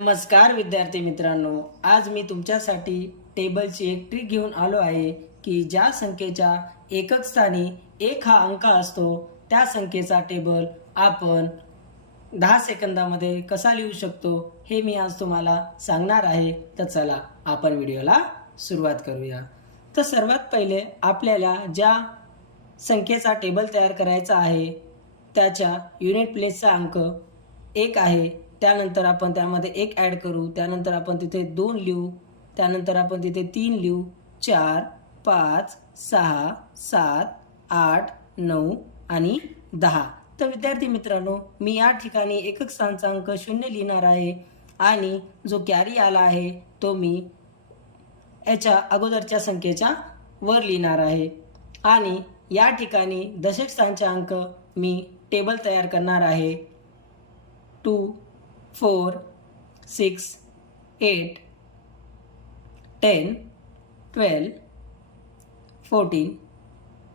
नमस्कार विद्यार्थी मित्रांनो, आज मी तुमच्यासाठी टेबलची एक ट्रिक घेऊन आलो आहे की ज्या संख्येच्या एकक स्थानी 1 हा अंक असतो त्या संख्येचा टेबल आपण 10 सेकंदामध्ये कसा लिहू शकतो हे मी आज तुम्हाला सांगणार आहे। तर चला आपण व्हिडिओला सुरुवात करूया। तर सर्वात पहिले आपल्याला ज्या संख्येचा टेबल तयार करायचा आहे त्याच्या युनिट प्लेसचा अंक 1 आहे। त्यानंतर आपण त्यामध्ये 1 ॲड करू, त्यानंतर आपण तिथे 2 लिहू, त्यानंतर आपण तिथे 3 लिहू, 4 5 6 7 8 9 आणि 10। तर विद्यार्थी मित्रांनो, मी या ठिकाणी एकक स्थानचा अंक 0 लिहिणार आहे आणि जो कॅरी आला आहे तो मी याच्या अगोदरच्या संख्येच्या वर लिहिणार आहे आणि या ठिकाणी दशक स्थानचे अंक मी टेबल तयार करणार आहे। 2 4 6 8 10 12 14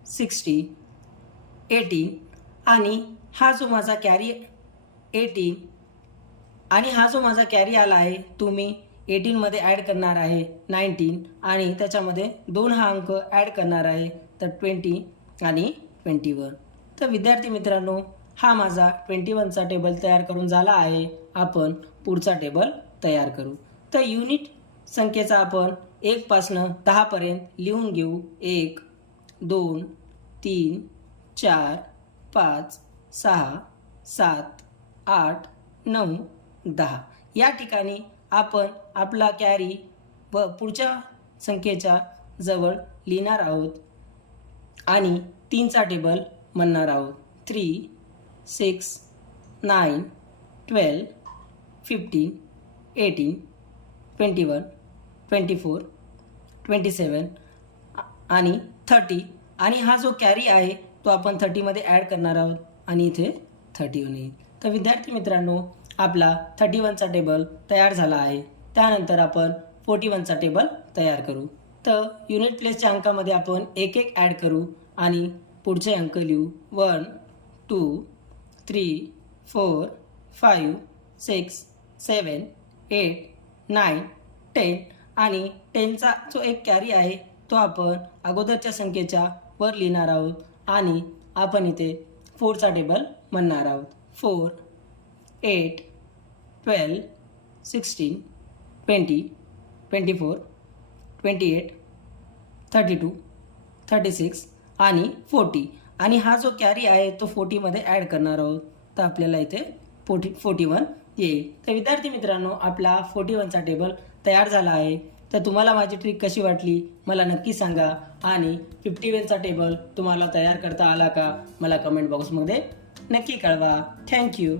60 18 आणि हा जो माझा कॅरी 18 आणि हा जो माझा कॅरी आला आहे तो मी 18 मध्ये ॲड करणार आहे 19 आणि त्याच्यामध्ये 2 हा अंक ॲड करणार आहे तर 20 आणि 21। तर विद्यार्थी मित्रांनो, हा माझा 21 चा टेबल तयार करून झाला आहे। आपण पुढचा टेबल तयार करू। तर युनिट संख्येचा आपण 1 पासून 10 पर्यंत लिहून घेऊ। 1 2 3 4 5 6 7 8 9 10। या ठिकाणी आपण आपला कॅरी व पुढच्या संख्येच्या जवळ लिहिणार आहोत आणि 3 चा टेबल म्हणणार आहोत। 3 6 9 12 15 18 21 24 27 आणि 30 आणि हा जो कॅरी आहे तो आपण 30 मध्ये ॲड करणार आहोत आणि इथे 31 येईल। तर विद्यार्थी मित्रांनो, आपला 31 चा टेबल तयार झाला आहे। त्यानंतर आपण 41 चा टेबल तयार करू। तर युनिट प्लेसच्या अंकामध्ये आपण 1 1 ॲड करू आणि पुढचे अंक लिहू। 1 2 3 4 5 6 7 8 9 10 आणि 10 चा जो एक कॅरी आहे तो आपण अगोदरच्या संख्येच्या वर लिहिणार आहोत आणि आपण इथे 4 चा टेबल म्हणणार आहोत। 4 8 12 16 20 24 28 32 36 आणि 40 आणि हा जो कॅरी आहे तो 40 मध्ये ॲड करणार आहोत तर आपल्याला इथे 41 येईल। तर विद्यार्थी मित्रांनो, आपला 41 चा टेबल तयार झाला आहे। तर तुम्हाला माझी ट्रिक कशी वाटली मला नक्की सांगा आणि 51 चा टेबल तुम्हाला तयार करता आला का मला कमेंट बॉक्समध्ये नक्की कळवा। थँक्यू।